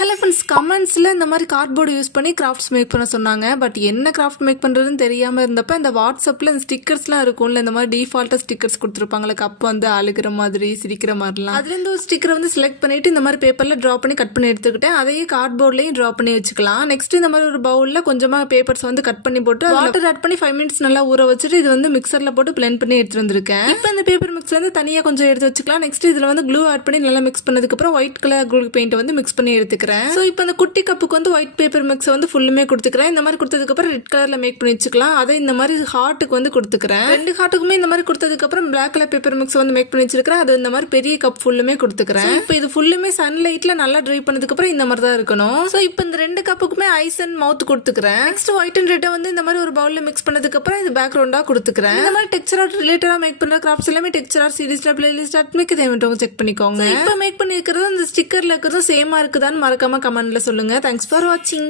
Hello friends, கமெண்ட்ஸில் இந்த மாதிரி கார்ட்போர்டு யூஸ் பண்ணி கிராஃப்ட்ஸ் மேக் பண்ண சொன்னாங்க. பட் என்ன கிராஃப்ட் மேக் பண்ணுறதுன்னு தெரியாமல் இருந்தப்போ இந்த வாட்ஸ்அப்பில் இந்த ஸ்டிக்கர்ஸ்லாம் இருக்கும்ல, இந்த மாதிரி டிஃபால்ட்டாக ஸ்டிக்கர்ஸ் கொடுத்துருப்பாங்களே, கப் வந்து அழுகிற மாதிரி சிரிக்கிற மாதிரிலாம். அதுலேருந்து ஒரு ஸ்டிக்கரை வந்து செலக்ட் பண்ணிவிட்டு இந்த மாதிரி பேப்பரில் ட்ரா பண்ணி கட் பண்ணி எடுத்துக்கிட்டேன். அதையே கார்ட்போர்ட்லேயும் ட்ரா பண்ணி வச்சுக்கலாம். நெக்ஸ்ட் இந்த மாதிரி ஒரு பவுலில் கொஞ்சமாக பேப்பர்ஸ் வந்து கட் பண்ணி போட்டு வாட்டர் ஆட் பண்ணி 5 மினிட்ஸ் நல்லா ஊற வச்சுட்டு இது வந்து மிக்சரில் போட்டு பிளெண்ட் பண்ணி எடுத்துட்டு வந்திருக்கேன். இப்போ இந்த பேப்பர் மிக்ஸ்லேருந்து தனியாக கொஞ்சம் எடுத்து வச்சுக்கலாம். நெக்ஸ்ட் இதில் வந்து க்ளூ ஆட் பண்ணி நல்லா மிக்ஸ் பண்ணதுக்கப்புறம் ஒயிட் கலர் க்ளூ பெயிண்ட் வந்து மிக்ஸ் பண்ணி எடுத்துக்கிறேன். ஸோ இப்போ இந்த குட்டி கப்புக்கு வந்து ஒயிட் பேப்பர் மிக்ஸ் வந்து ஃபுல்லுமே கொடுத்துக்கிறேன். இந்த மாதிரி கொடுத்ததுக்கப்புறம் ரெட் கலர்ல மேக் பண்ணி வச்சுக்கலாம். அதை இந்த மாதிரி ஹார்ட்டுக்கு வந்து கொடுத்துக்கிறேன். 2 ஹார்ட்டுக்குமே இந்த மாதிரி கொடுத்ததுக்கப்புறம் பிளாக் கலர் பேப்பர் மிக்ஸ் வந்து மேக் பண்ணி வச்சிருக்கிறேன். அது இந்த மாதிரி பெரிய கப் ஃபுல்லுமே கொடுத்துக்கிறேன். இப்போ இது ஃபுல்லுமே சன்லைட்ல நல்லா ட்ரை பண்ணதுக்கப்புறம் இந்த மாதிரி தான் இருக்கணும். ஸோ இப்போ இந்த 2 கப்புக்குமே ஐஸ் அண்ட் மவுத் கொடுத்துக்கிறேன். நெக்ஸ்ட் ஒயிட் அண்ட் ரெட்டை வந்து இந்த மாதிரி ஒரு பவுல்ல மிக்ஸ் பண்ணதுக்கப்புறம் இது பேக்ரவுண்டா கொடுத்துக்கிறேன். இந்த மாதிரி டெக்ஸ்சர் ஆர்ட் ரிலேட்டடா மேக் பண்ண கிராஃப்ட்ஸ் எல்லாமே texture art சீரிஸ்ல playlist add make தேவைப்பட்டவங்க check பண்ணிக்கோங்க. இப்போ மேக் பண்ணி இருக்கிறது இந்த ஸ்டிக்கர்ல இருக்கிறது சேமா இருக்குதான்னு மறக்காம கமெண்ட்ல சொல்லுங்க. Thanks for watching.